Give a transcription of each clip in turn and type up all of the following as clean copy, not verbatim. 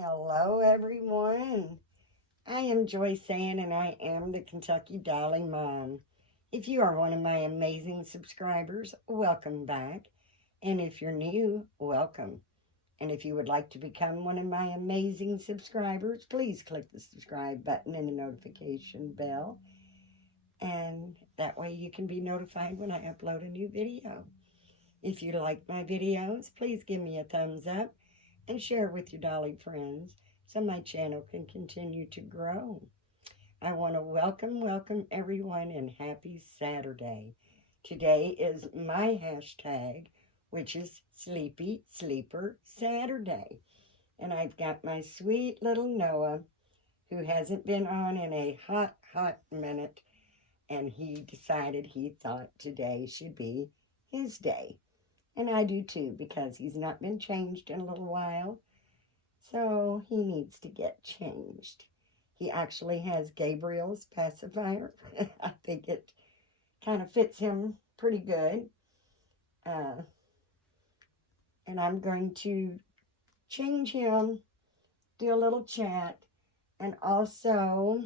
Hello, everyone. I am Joyce Ann, and I am the Kentucky Dolly Mom. If you are one of my amazing subscribers, welcome back. And if you're new, welcome. And if you would like to become one of my amazing subscribers, please click the subscribe button and the notification bell. And that way you can be notified when I upload a new video. If you like my videos, please give me a thumbs up and share with your Dolly friends so my channel can continue to grow. I want to welcome everyone and happy Saturday. Today is my hashtag, which is Sleepy Sleeper Saturday. And I've got my sweet little Noah, who hasn't been on in a hot minute, and he decided he thought today should be his day. And I do too, because he's not been changed in a little while. So he needs to get changed. He actually has Gabriel's pacifier. I think it kind of fits him pretty good. Uh, and I'm going to change him, do a little chat, and also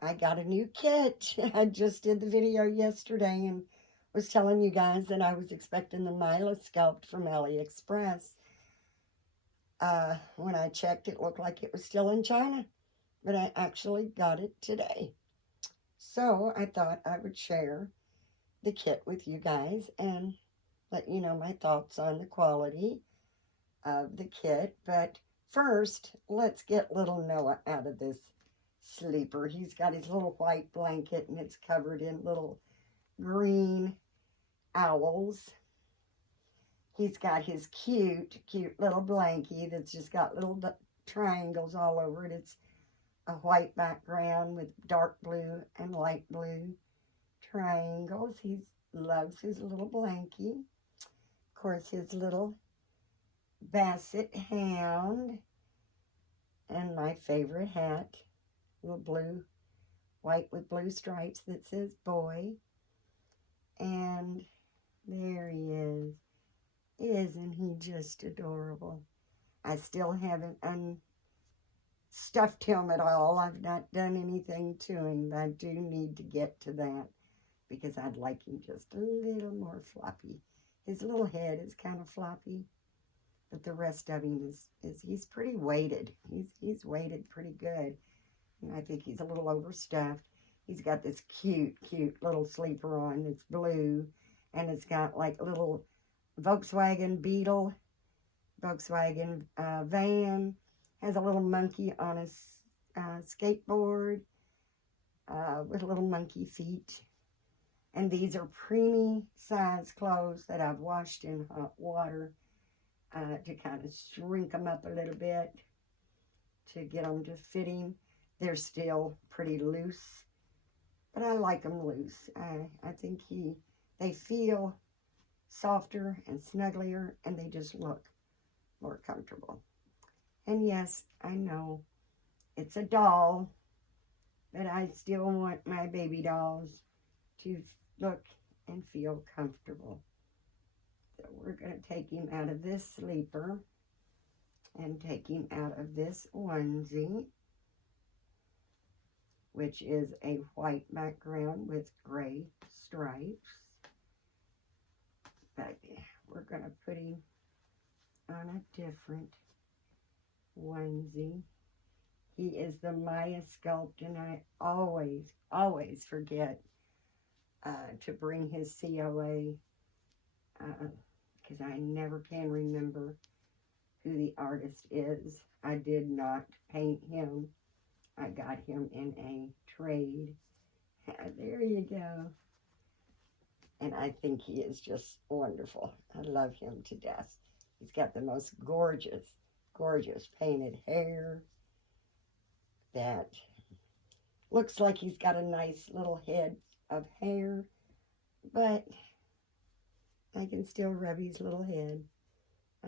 I got a new kit. I just did the video yesterday and was telling you guys that I was expecting the Mila Sculpt from AliExpress. When I checked, it looked like it was still in China, but I actually got it today. So I thought I would share the kit with you guys and let you know my thoughts on the quality of the kit. But first, let's get little Noah out of this sleeper. He's got his little white blanket and it's covered in little green owls. He's got his cute little blankie that's just got little triangles all over it. It's a white background with dark blue and light blue triangles. He loves his little blankie. Of course, his little basset hound. And my favorite hat, little blue, white with blue stripes that says boy. And there he is. Isn't he just adorable? I still haven't unstuffed him at all. I've not done anything to him, but I do need to get to that because I'd like him just a little more floppy. His little head is kind of floppy, but the rest of him is he's pretty weighted. He's weighted pretty good. And I think he's a little overstuffed. He's got this cute little sleeper on that's blue, and it's got like a little Volkswagen Beetle, Volkswagen van, has a little monkey on his skateboard with little monkey feet. And these are preemie size clothes that I've washed in hot water to kind of shrink them up a little bit to get them to fit him. They're still pretty loose, but I like them loose. I think they feel softer and snugglier, and they just look more comfortable. And yes, I know it's a doll, but I still want my baby dolls to look and feel comfortable. So we're going to take him out of this sleeper and take him out of this onesie, which is a white background with gray stripes. But we're going to put him on a different onesie. He is the Maya Sculpt, and I always forget to bring his COA because I never can remember who the artist is. I did not paint him. I got him in a trade. There you go. And I think he is just wonderful. I love him to death. He's got the most gorgeous painted hair that looks like he's got a nice little head of hair, but I can still rub his little head.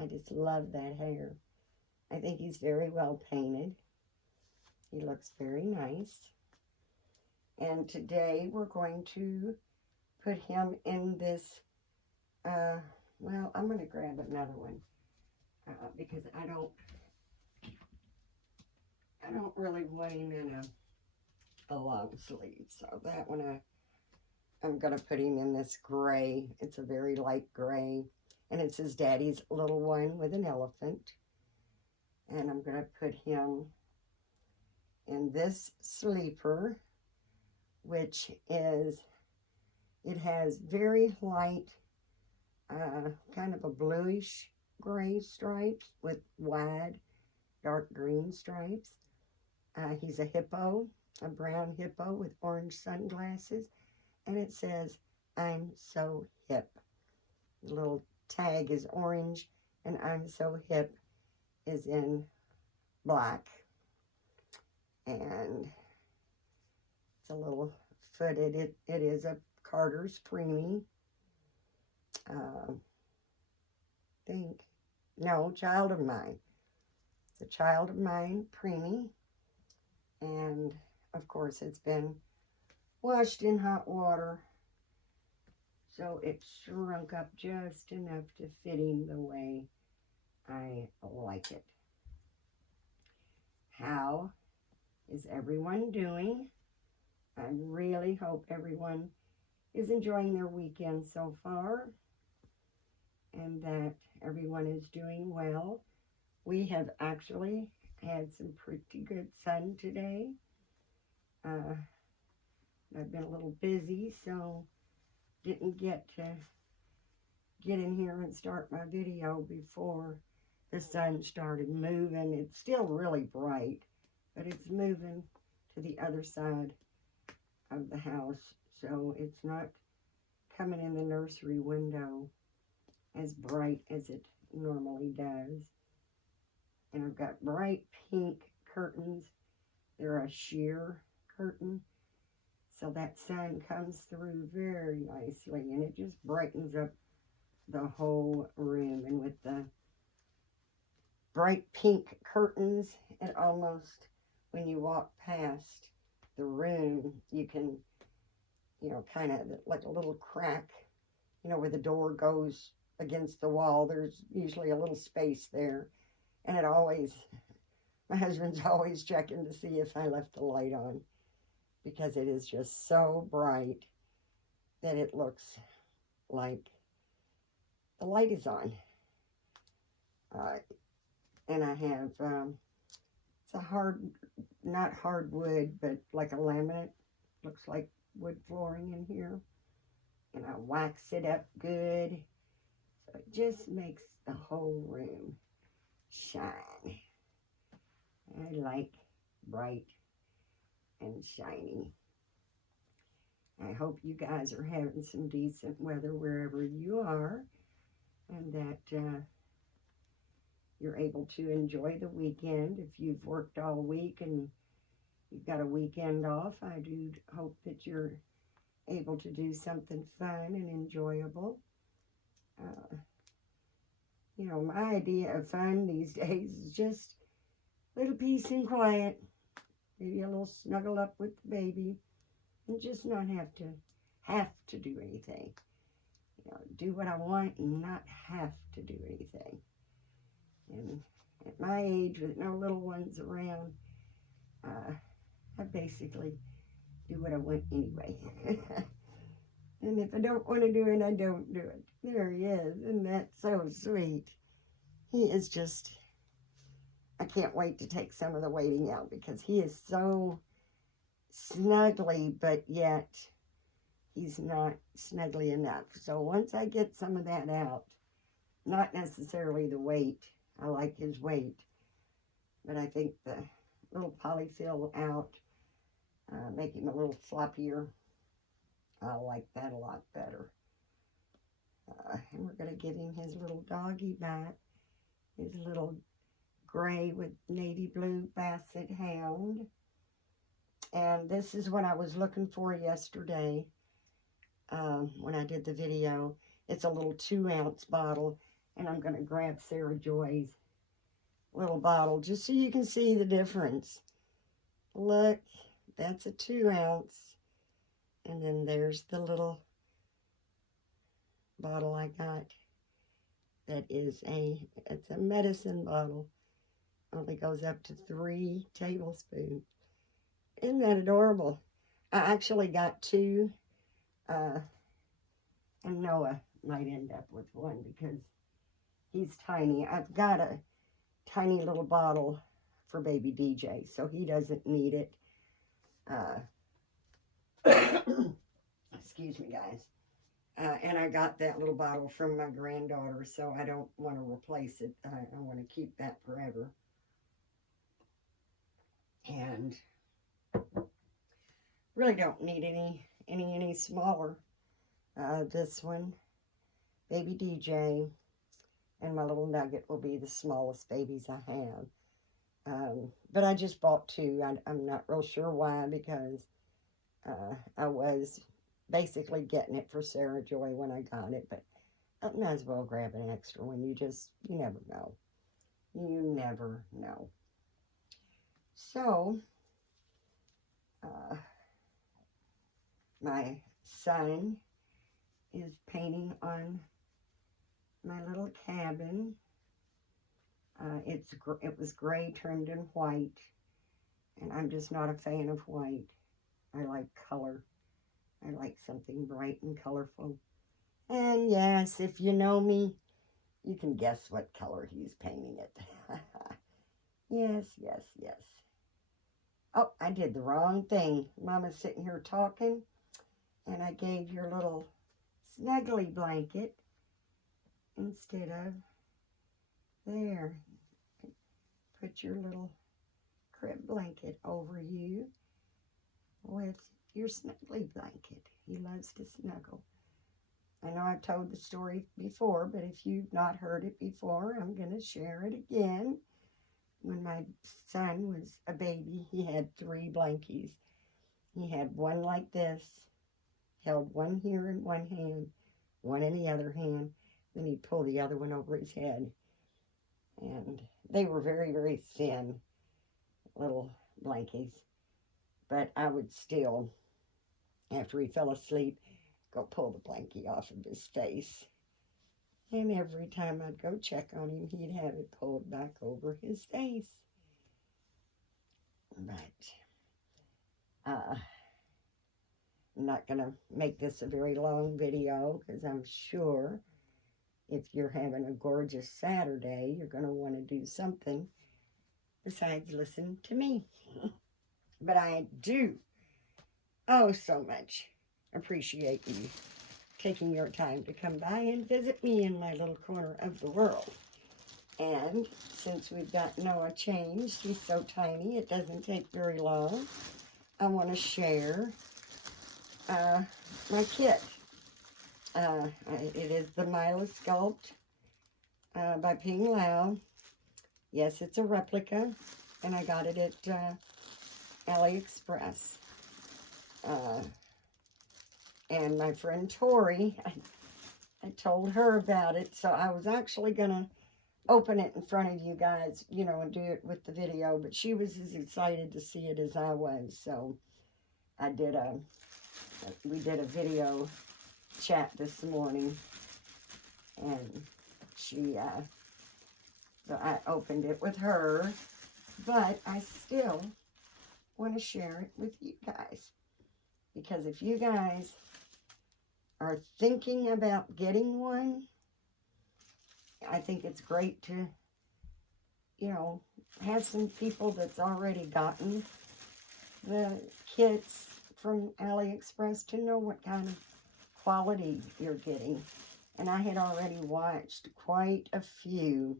I just love that hair. I think he's very well painted. He looks very nice. And today we're going to put him in this, well, I'm going to grab another one because I don't I don't really want him in a long sleeve. So that one I'm going to put him in this gray. It's a very light gray. And it's his daddy's little one with an elephant. And I'm going to put him in this sleeper, which is, it has very light, kind of a bluish gray stripes with wide dark green stripes. He's a hippo, a brown hippo with orange sunglasses. And it says, "I'm so hip." The little tag is orange, and "I'm so hip" is in black. And it's a little footed. It is a Carter's preemie. No, Child of Mine. It's a Child of Mine preemie. And, of course, it's been washed in hot water. So it shrunk up just enough to fit him the way I like it. How is everyone doing? I really hope everyone is enjoying their weekend so far and that everyone is doing well. We have actually had some pretty good sun today. I've been a little busy, so didn't get to get in here and start my video before the sun started moving. It's still really bright, but it's moving to the other side of the house, so it's not coming in the nursery window as bright as it normally does. And I've got bright pink curtains. They're a sheer curtain, so that sun comes through very nicely, and it just brightens up the whole room. And with the bright pink curtains, it almost, when you walk past the room, you can, kind of like a little crack, where the door goes against the wall. There's usually a little space there. And my husband's always checking to see if I left the light on, because it is just so bright that it looks like the light is on. And I have, it's a not hardwood, but like a laminate. Looks like wood flooring in here. And I wax it up good. So it just makes the whole room shine. I like bright and shiny. I hope you guys are having some decent weather wherever you are, and that you're able to enjoy the weekend. If you've worked all week and you've got a weekend off, I do hope that you're able to do something fun and enjoyable. My idea of fun these days is just a little peace and quiet, maybe a little snuggle up with the baby, and just not have to do anything. Do what I want and not have to do anything. And at my age, with no little ones around, I basically do what I want anyway. And if I don't want to do it, I don't do it. There he is, and that's so sweet. He is just, I can't wait to take some of the waiting out, because he is so snuggly, but yet he's not snuggly enough. So once I get some of that out, not necessarily the weight, I like his weight, but I think the little polyfill out, make him a little floppier. I like that a lot better. And we're going to give him his little doggy bat, his little gray with navy blue basset hound. And this is what I was looking for yesterday when I did the video. It's a little 2-ounce bottle, and I'm going to grab Sarah Joy's little bottle just so you can see the difference. Look, that's a 2-ounce. And then there's the little bottle I got. That is it's a medicine bottle. only goes up to 3 tablespoons. Isn't that adorable? I actually got 2, and Noah might end up with 1 because he's tiny. I've got a tiny little bottle for baby DJ, so he doesn't need it. Excuse me, guys. And I got that little bottle from my granddaughter, so I don't want to replace it. I want to keep that forever. And really don't need any smaller. This one, baby DJ, and my little nugget will be the smallest babies I have. But I just bought 2. I'm not real sure why, because I was basically getting it for Sarah Joy when I got it, but I might as well grab an extra one. You never know. You never know. So, my son is painting on my little cabin. It was gray trimmed in white, and I'm just not a fan of white. I like color. I like something bright and colorful. And yes, if you know me, you can guess what color he's painting it. Yes, yes, yes. Oh, I did the wrong thing. Mama's sitting here talking, and I gave your little snuggly blanket instead of there. Put your little crib blanket over you with your snuggly blanket. He loves to snuggle. I know I've told the story before, but if you've not heard it before, I'm going to share it again. When my son was a baby, he had 3 blankies. He had one like this, held one here in one hand, one in the other hand, then he'd pull the other one over his head. And they were very, very thin little blankies. But I would still, after he fell asleep, go pull the blankie off of his face. And every time I'd go check on him, he'd have it pulled back over his face. But I'm not going to make this a very long video, because I'm sure if you're having a gorgeous Saturday, you're going to want to do something besides listen to me. But I do, oh, so much appreciate you taking your time to come by and visit me in my little corner of the world. And since we've got Noah changed, he's so tiny, it doesn't take very long, I want to share my kit. It is the Mila Sculpt by Ping Lao. Yes, it's a replica, and I got it at AliExpress. And my friend Tori, I told her about it, so I was actually going to open it in front of you guys, you know, and do it with the video, but she was as excited to see it as I was, so we did a video chat this morning, and so I opened it with her, but I still want to share it with you guys, because if you guys are thinking about getting one, I think it's great to, you know, have some people that's already gotten the kits from AliExpress to know what kind of quality you're getting. And I had already watched quite a few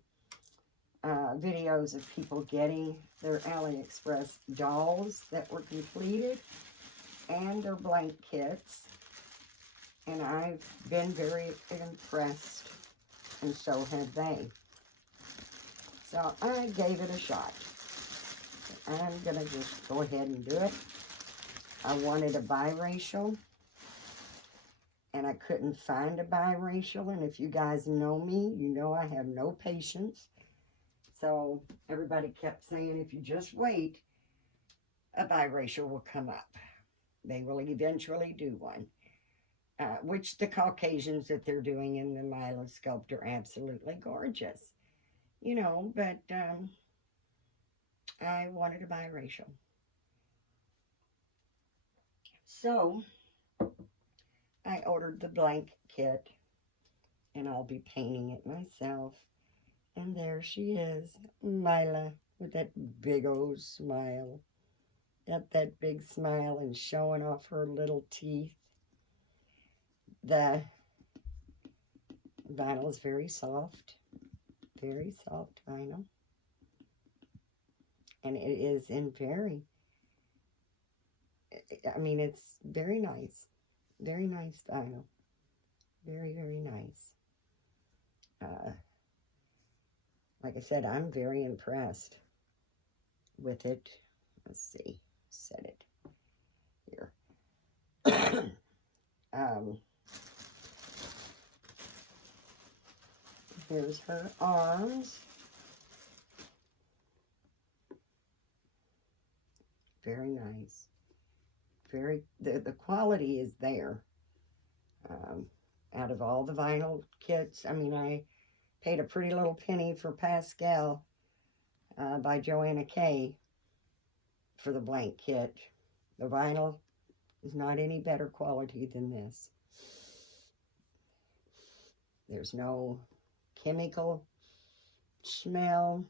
videos of people getting their AliExpress dolls that were completed and their blank kits. And I've been very impressed, and so have they. So I gave it a shot. I'm going to just go ahead and do it. I wanted a biracial, and I couldn't find a biracial. And if you guys know me, you know I have no patience. So everybody kept saying, if you just wait, a biracial will come up. They will eventually do one. Which the Caucasians that they're doing in the Mila Sculpt are absolutely gorgeous. You know, but I wanted a biracial. So I ordered the blank kit, and I'll be painting it myself. And there she is, Mila, with that big old smile. Got that big smile and showing off her little teeth. The vinyl is very soft vinyl. And it is in it's very nice. Very nice vinyl. Very, very nice. Like I said, I'm very impressed with it. Let's see. Set it here. Here's her arms. Very nice. The quality is there. Out of all the vinyl kits, I paid a pretty little penny for Pascal by Joanna K for the blank kit. The vinyl is not any better quality than this. There's no chemical smell.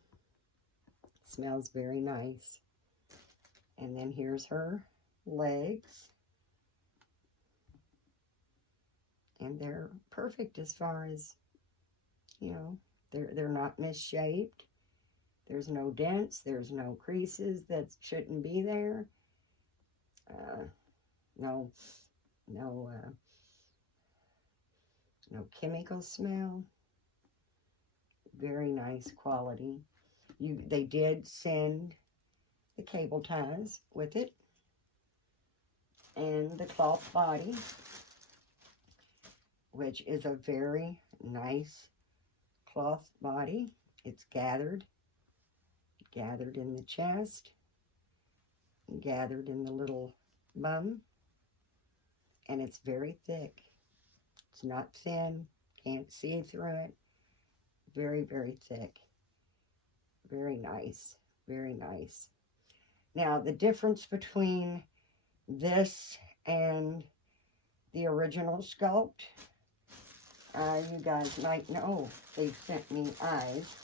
It smells very nice. And then here's her legs. And they're perfect as far as, they're not misshaped. There's no dents. There's no creases that shouldn't be there. No chemical smell. Very nice quality. They did send the cable ties with it and the cloth body, which is a very nice cloth body. It's gathered in the chest, gathered in the little bum, and it's very thick. It's not thin, can't see through it. Very, very thick. Very nice, very nice. Now, the difference between this and the original sculpt, you guys might know they sent me eyes.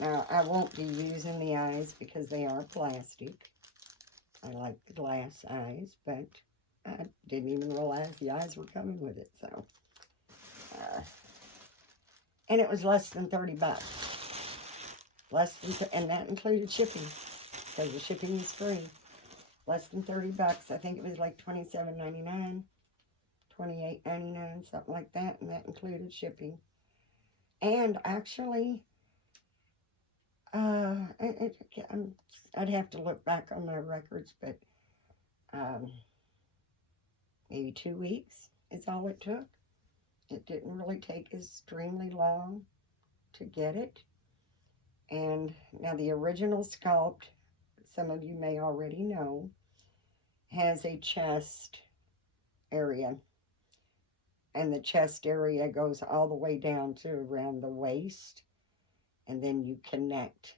Now, I won't be using the eyes because they are plastic. I like the glass eyes, but I didn't even realize the eyes were coming with it, so. And it was less than 30 bucks. And that included shipping, because the shipping is free. Less than 30 bucks. I think it was like $27.99, $28.99, something like that, and that included shipping. And actually, I'd have to look back on my records, but maybe 2 weeks is all it took. It didn't really take extremely long to get it. And now the original sculpt, some of you may already know, has a chest area. And the chest area goes all the way down to around the waist. And then you connect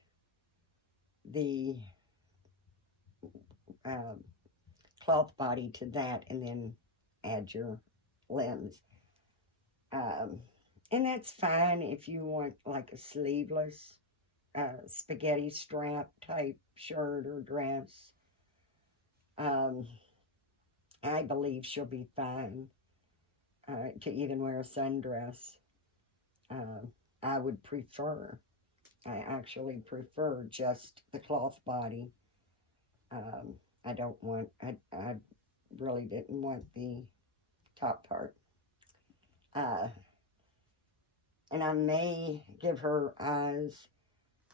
the cloth body to that and then add your limbs. And that's fine if you want like a sleeveless spaghetti strap type shirt or dress. I believe she'll be fine to even wear a sundress. I actually prefer just the cloth body. I really didn't want the top part. And I may give her eyes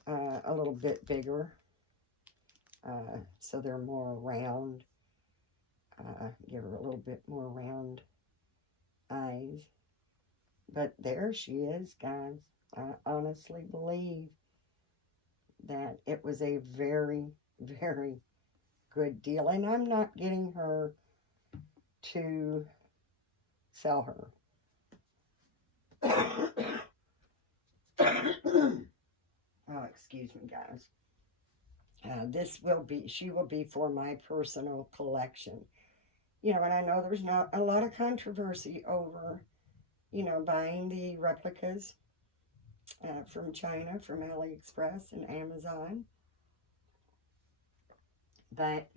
a little bit bigger, so they're more round. Give her a little bit more round eyes. But there she is, guys. I honestly believe that it was a very, very good deal. And I'm not getting her to sell her. Oh, excuse me, guys. she will be for my personal collection. You know, and I know there's not a lot of controversy over, you know, buying the replicas from China, from AliExpress and Amazon. But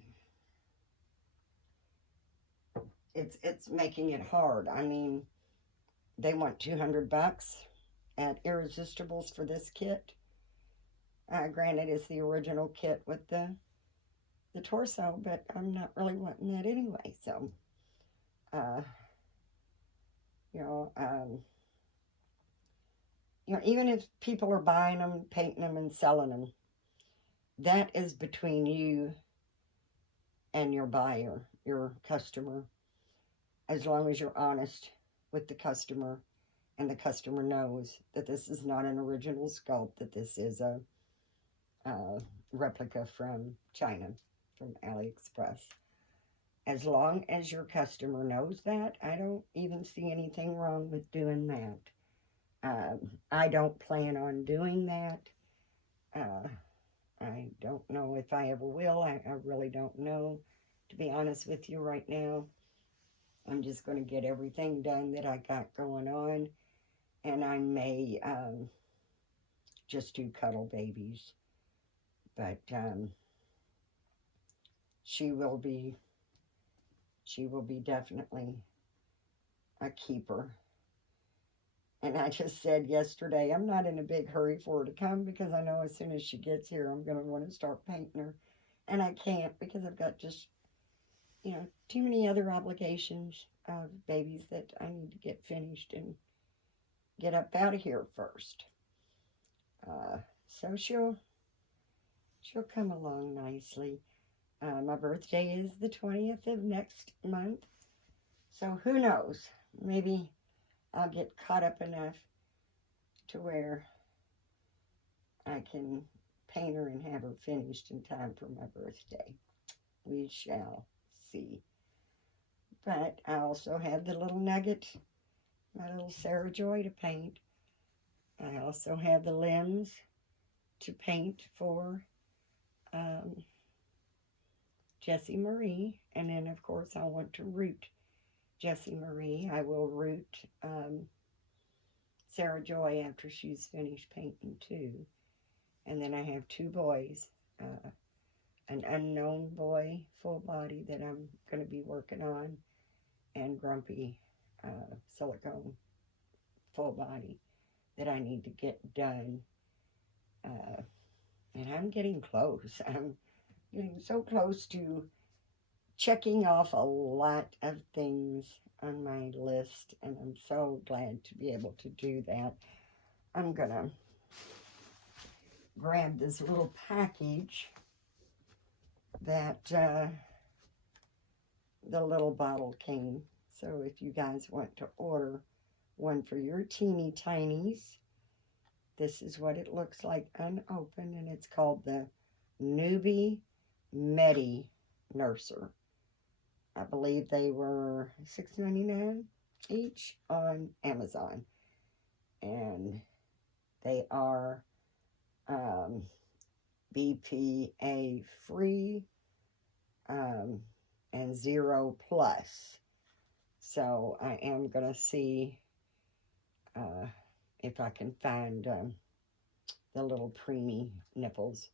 it's making it hard. I mean, they want $200 at Irresistibles for this kit. Granted, it's the original kit with the torso, but I'm not really wanting that anyway. So, uh, you know, even if people are buying them, painting them, and selling them, that is between you and your buyer, your customer. As long as you're honest with the customer, and the customer knows that this is not an original sculpt, that this is a replica from China, from AliExpress. As long as your customer knows that, I don't even see anything wrong with doing that. I don't plan on doing that. I don't know if I ever will. I really don't know, to be honest with you right now. I'm just going to get everything done that I got going on, and I may just do cuddle babies. But she will be definitely a keeper. And I just said yesterday, I'm not in a big hurry for her to come, because I know as soon as she gets here, I'm going to want to start painting her. And I can't, because I've got just, you know, too many other obligations of babies that I need to get finished and get up out of here first. So she'll come along nicely. My birthday is the 20th of next month. So who knows? Maybe I'll get caught up enough to where I can paint her and have her finished in time for my birthday. We shall see. But I also have the little nugget, my little Sarah Joy to paint. I also have the limbs to paint for Jessie Marie. And then, of course, I want to root Jessie Marie. I will root Sarah Joy after she's finished painting too. And then I have two boys. An unknown boy, full body, that I'm going to be working on, and Grumpy silicone full body that I need to get done. And I'm getting close. I'm getting so close to checking off a lot of things on my list, and I'm so glad to be able to do that. I'm going to grab this little package that the little bottle came. So if you guys want to order one for your teeny tinies, this is what it looks like unopened, and it's called the Newbie Medi Nurser. I believe they were $6.99 each on Amazon, and they are BPA free and 0+. So I am going to see if I can find the little preemie nipples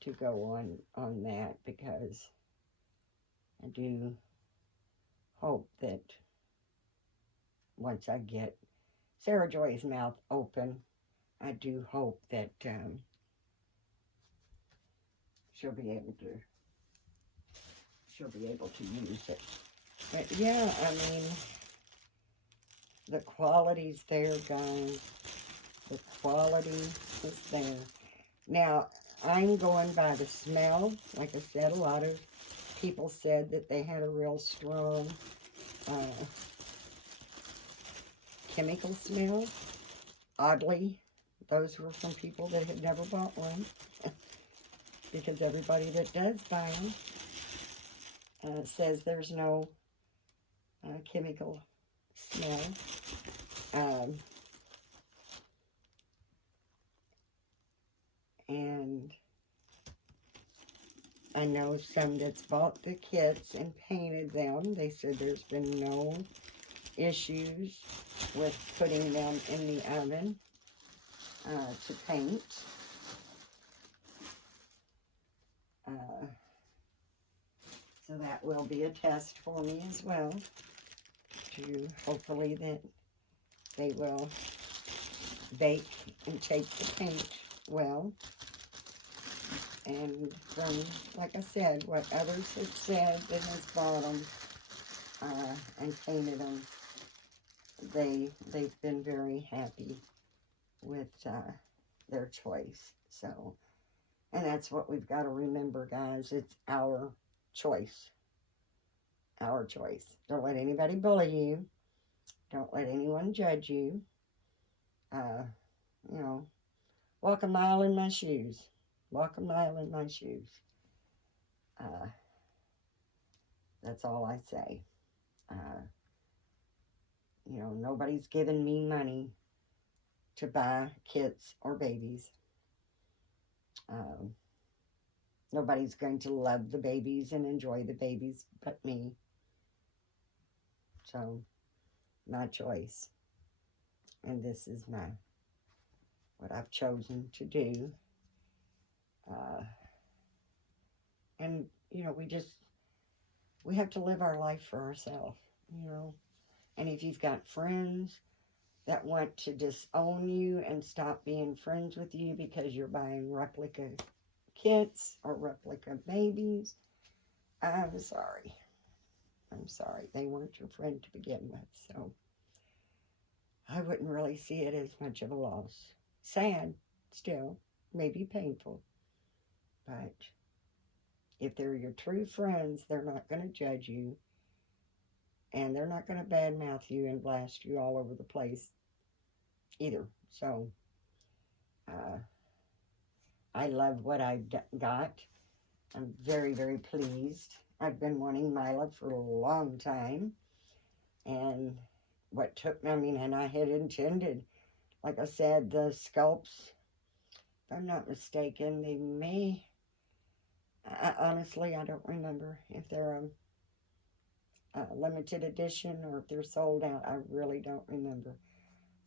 to go on that, because I do hope that once I get Sarah Joy's mouth open, I do hope that she'll be able to use it. But yeah, I mean, the quality's there, guys. The quality is there. Now, I'm going by the smell. Like I said, a lot of people said that they had a real strong chemical smell. Oddly, those were from people that had never bought one. Because everybody that does buy them says there's no chemical smell. And I know some that's bought the kits and painted them. They said there's been no issues with putting them in the oven to paint. So that will be a test for me as well, to hopefully that they will bake and take the paint well. And from, like I said, what others have said that has bought them and painted them, they've been very happy with their choice. So, and that's what we've got to remember, guys. It's our choice. Our choice. Don't let anybody bully you. Don't let anyone judge you. You know, walk a mile in my shoes. Walk a mile in my shoes. That's all I say. You know, nobody's giving me money to buy kits or babies. Nobody's going to love the babies and enjoy the babies but me. So, my choice. And this is what I've chosen to do. And, you know, we have to live our life for ourselves, you know. And if you've got friends that want to disown you and stop being friends with you because you're buying replica kits or replica babies, I'm sorry. I'm sorry. They weren't your friend to begin with, so I wouldn't really see it as much of a loss. Sad, still, maybe painful, but if they're your true friends, they're not going to judge you, and they're not going to badmouth you and blast you all over the place either. So, I love what I got. I'm very, very pleased. I've been wanting Mila for a long time, and what took me, I mean, and I had intended, like I said, the sculpts, if I'm not mistaken, they may, honestly, I don't remember if they're a limited edition or if they're sold out. I really don't remember.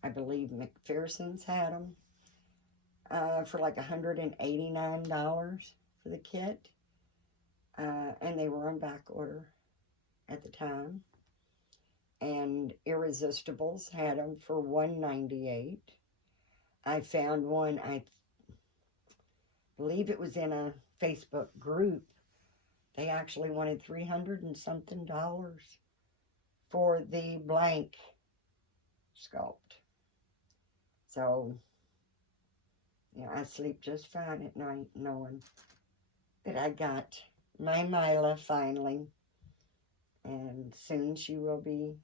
I believe McPherson's had them for like $189 for the kit. And they were on back order at the time. And Irresistibles had them for $198. I found one, I believe it was in a Facebook group. They actually wanted $300 and something for the blank sculpt. So, yeah, I sleep just fine at night knowing that I got my Mila finally. And soon she will be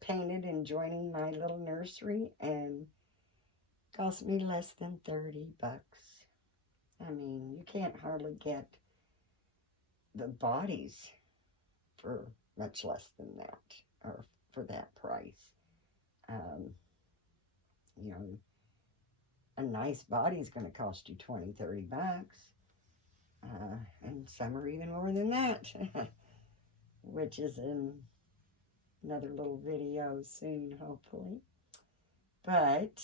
painted and joining my little nursery, and cost me less than $30. I mean, you can't hardly get the bodies for much less than that, or for that price. You know, a nice body is going to cost you $20-$30, and some are even more than that, which is in another little video soon, hopefully. But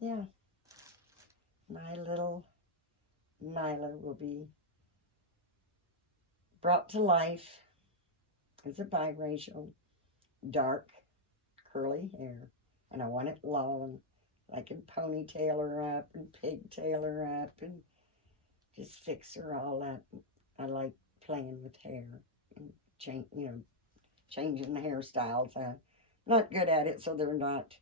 yeah, my little Mila will be brought to life as a biracial, dark, curly hair. And I want it long. I can ponytail her up and pigtail her up and just fix her all up. I like playing with hair and changing the hairstyles. I'm not good at it, so they're not,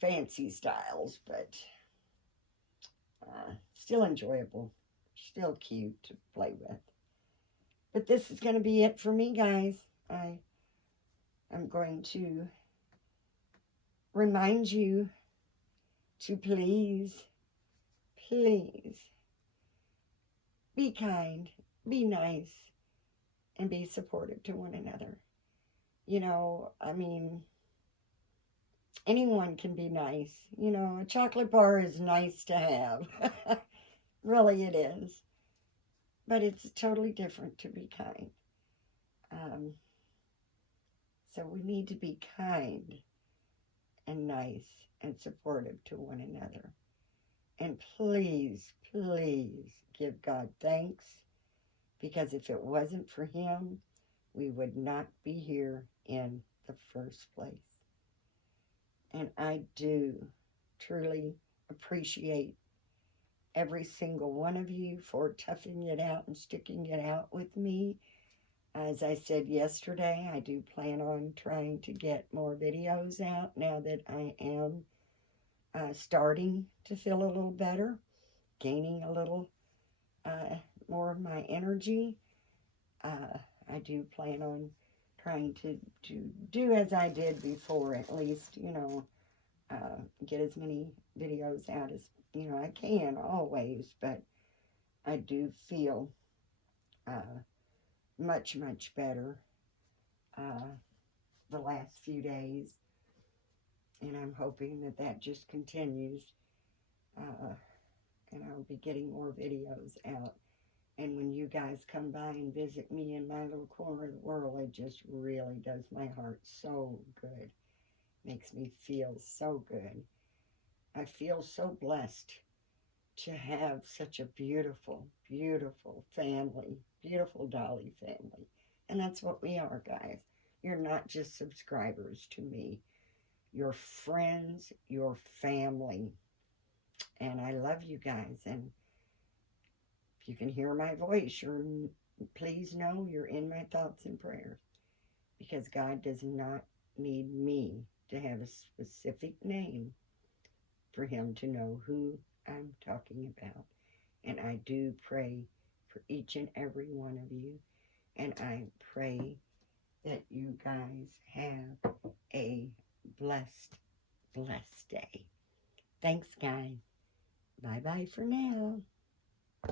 fancy styles, but still enjoyable, still cute to play with. But this is going to be it for me, guys. I'm going to remind you to please be kind, be nice, and be supportive to one another. anyone can be nice. You know, a chocolate bar is nice to have. Really, it is. But it's totally different to be kind. Um, so we need to be kind and nice and supportive to one another. And please, please give God thanks, because if it wasn't for Him, we would not be here in the first place. And I do truly appreciate every single one of you for toughing it out and sticking it out with me. As I said yesterday, I do plan on trying to get more videos out now that I am starting to feel a little better, gaining a little more of my energy. Uh, I do plan on trying to do as I did before, at least, get as many videos out as, I can always, but I do feel much, much better uh, the last few days, and I'm hoping that that just continues, and I'll be getting more videos out. And when you guys come by and visit me in my little corner of the world, it just really does my heart so good. Makes me feel so good. I feel so blessed to have such a beautiful, beautiful family, beautiful Dolly family. And that's what we are, guys. You're not just subscribers to me. You're friends, you're family. And I love you guys. And if you can hear my voice, please know you're in my thoughts and prayers. Because God does not need me to have a specific name for Him to know who I'm talking about. And I do pray for each and every one of you. And I pray that you guys have a blessed, blessed day. Thanks, guys. Bye-bye for now.